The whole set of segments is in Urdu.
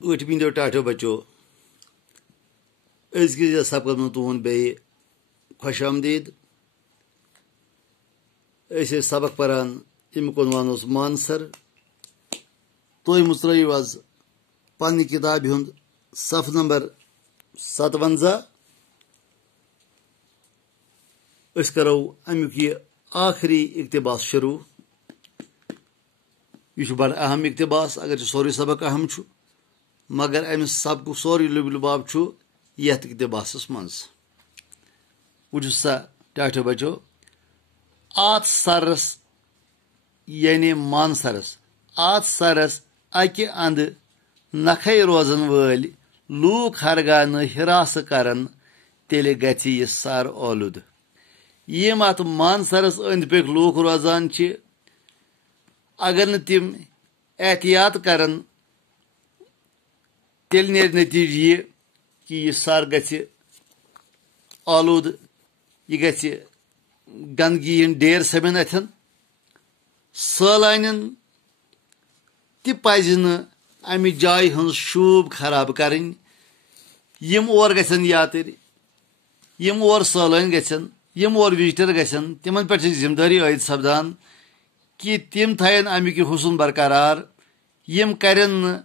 أٹھ بندو ٹاٹو بچو أزکِس سبقس منٛز تُہُنٛد بیٚیہِ خۄش آمدیٖد أسۍ ٲسۍ سبق پران امیُک عنوان اوس مانسر تُہۍ مُژرٲیِو آز پننہِ کِتابہِ ہُنٛد صفہٕ نمبر 57 أسۍ کرو امیُک یہِ آخری اقتباس شروع یہِ چھُ بڑٕ اہم اقتباس اگر سورُے سبق اہم چھُ مگر امہِ سبقُک سورُے لُبلُباب چھُ یتھ اقتباسس منٛز وٕچھِو سا ٹاٹھیو بچو اتھ سرس یعنی مانسرس اتھ سرس اکہِ اندٕ نکھے روزن وٲلۍ لوٗکھ ہرگاہ نہٕ ہراسہٕ کرن تیٚلہِ گژھِ یہِ سر اولوٗدٕ یِم اتھ مانسرس أنٛدۍ پٔکۍ لوٗکھ روزان چھِ اگر نہٕ تِم احتیاط کرن تیٚلہِ نیرِ نتیٖجہٕ یہِ کہِ یہِ سر گژھِ اولوٗدٕ یہِ گژھِ گندگی ہٕنٛدۍ ڈیر سمن اتھن سٲلانٮ۪ن تہِ پزِ نہٕ امہِ جایہِ ہٕنٛز شوٗب خراب کرٕنۍ یِم اور گژھن یاتٕرۍ یِم اور سٲلٲنۍ گژھن یِم اور وِزٹر گژھن تِمن پٮ۪ٹھ چھِ ذمہٕ دٲری عٲید سپدان کہِ تِم تھاون امیُک یہِ حُسن برقرار یِم کرن نہٕ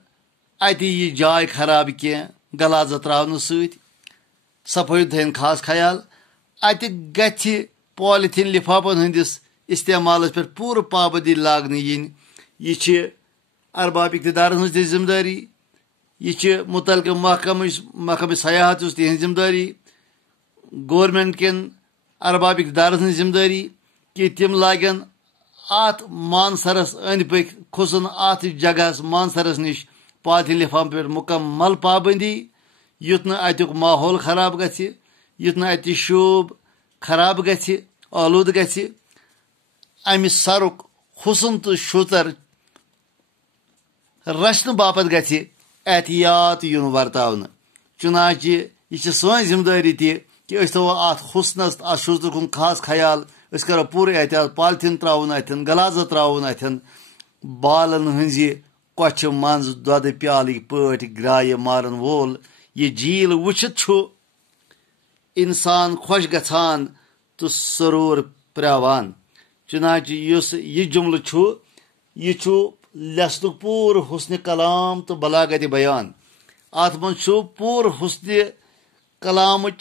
اتہِ یہِ جاے خراب کینٛہہ غلاظت تراونہٕ سۭتۍ صفٲیی تھاون خاص خیال اتہِ گژھِ پالِتھیٖن لِفافن ہٕنٛدِس استعمالس پٮ۪ٹھ پوٗرٕ پابندی لاگنہٕ یِنۍ یہِ چھِ ارباب اقتدارن ہٕنٛز تہِ ذمہٕ دٲری یہِ چھِ مُتعلقہٕ محکمہٕ سیاحت یُس تِہنٛز ذمہٕ دٲری گورمنٹ کٮ۪ن ارباب اقتدارن ہٕنٛز ذمہٕ دٲری کہِ تِم لاگن اتھ مانسرس أنٛدۍ پٔکۍ کھسُن اتھ جگہس مانسرس نِش پالتھیٖن لِفافن پٮ۪ٹھ مکمل پابندی یُتھ نہٕ اتیُک ماحول خراب گژھِ یُتھ نہٕ اتہِ شوٗب خراب گژھِ اولوٗدٕ گژھِ امہِ سرُک حُسن تہٕ شوٗژر رچھنہٕ باپتھ گژھِ احتیاط یُن ورتاونہٕ چُنانچہِ یہِ چھِ سٲنۍ ذمہٕ دٲری تہِ کہِ أسۍ تھاوو اتھ حُسنس تہٕ اتھ شوٗژرٕ کُن خاص خیال أسۍ کرو پوٗرٕ احتیاط پالتھیٖن تراوُن اتھٮ۪ن غلاظت تراوُن اتھٮ۪ن بالن ہٕنزِ کۄچھِ منٛز دۄدٕ پیالٕکۍ پٲٹھۍ گرایہِ مارن وول یہِ جھیٖل وٕچھِتھ چھُ انسان خۄش گژھان تہٕ سروٗر پرٛاوان چُنانچہِ یُس یہِ جملہٕ چھُ یہِ چھُ لیٚسنُک پوٗرٕ حُسنِ کلام تہٕ بلاغتِ بیان اتھ منٛز چھُ پوٗرٕ حُسنِ کلامٕچ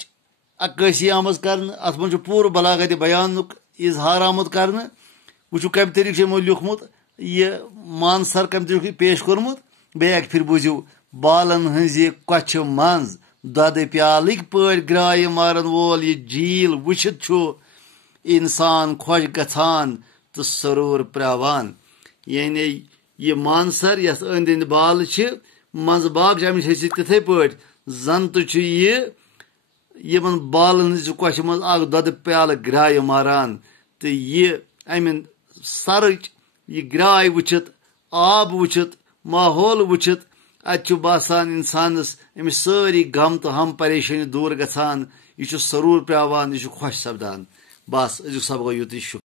عکٲسی آمٕژ کرنہٕ اتھ منٛز چھُ پوٗرٕ بلاغتِ بیانُک اظہار آمُت کرنہٕ وٕچھِو کمہِ طریٖقہٕ چھُ یِمو لیوٗکھمُت یہِ مانسر کمہِ طریٖقہٕ چھُ پیش کوٚرمُت بیٚیہِ اکہِ پھِرِ بوٗزِو بالن ہٕنزِ کۄچھِ منٛز دۄدٕ پیالٕکۍ پٲٹھۍ گرایہِ مارن وول یہِ جھیٖل وٕچھِتھ چھُ انسان خۄش گژھان تہٕ سروٗر پرٛاوان یعنی یہِ مانسر یتھ أنٛدۍ أنٛدۍ بالہٕ چھِ منٛزٕ باغ چھِ امِچ حیثیت تِتھٕے پٲٹھۍ زن تہٕ چھُ یہِ یِمن بالن ہٕنزِ کۄچھِ منٛز اکھ دۄدٕ پیالہٕ گرایہِ ماران تہٕ یہِ امہِ سرٕچ یہِ گراے وٕچھِتھ آب وٕچھِتھ ماحول وٕچھِتھ اتہِ چھُ باسان انسانس أمِس سٲری غم تہٕ ہم پریشٲنی دوٗر گژھان یہِ چھُ سروٗر پرٛاوان یہِ چھُ خۄش سپدان بس أزیُک سبق گوٚو یُتُے شُکریہ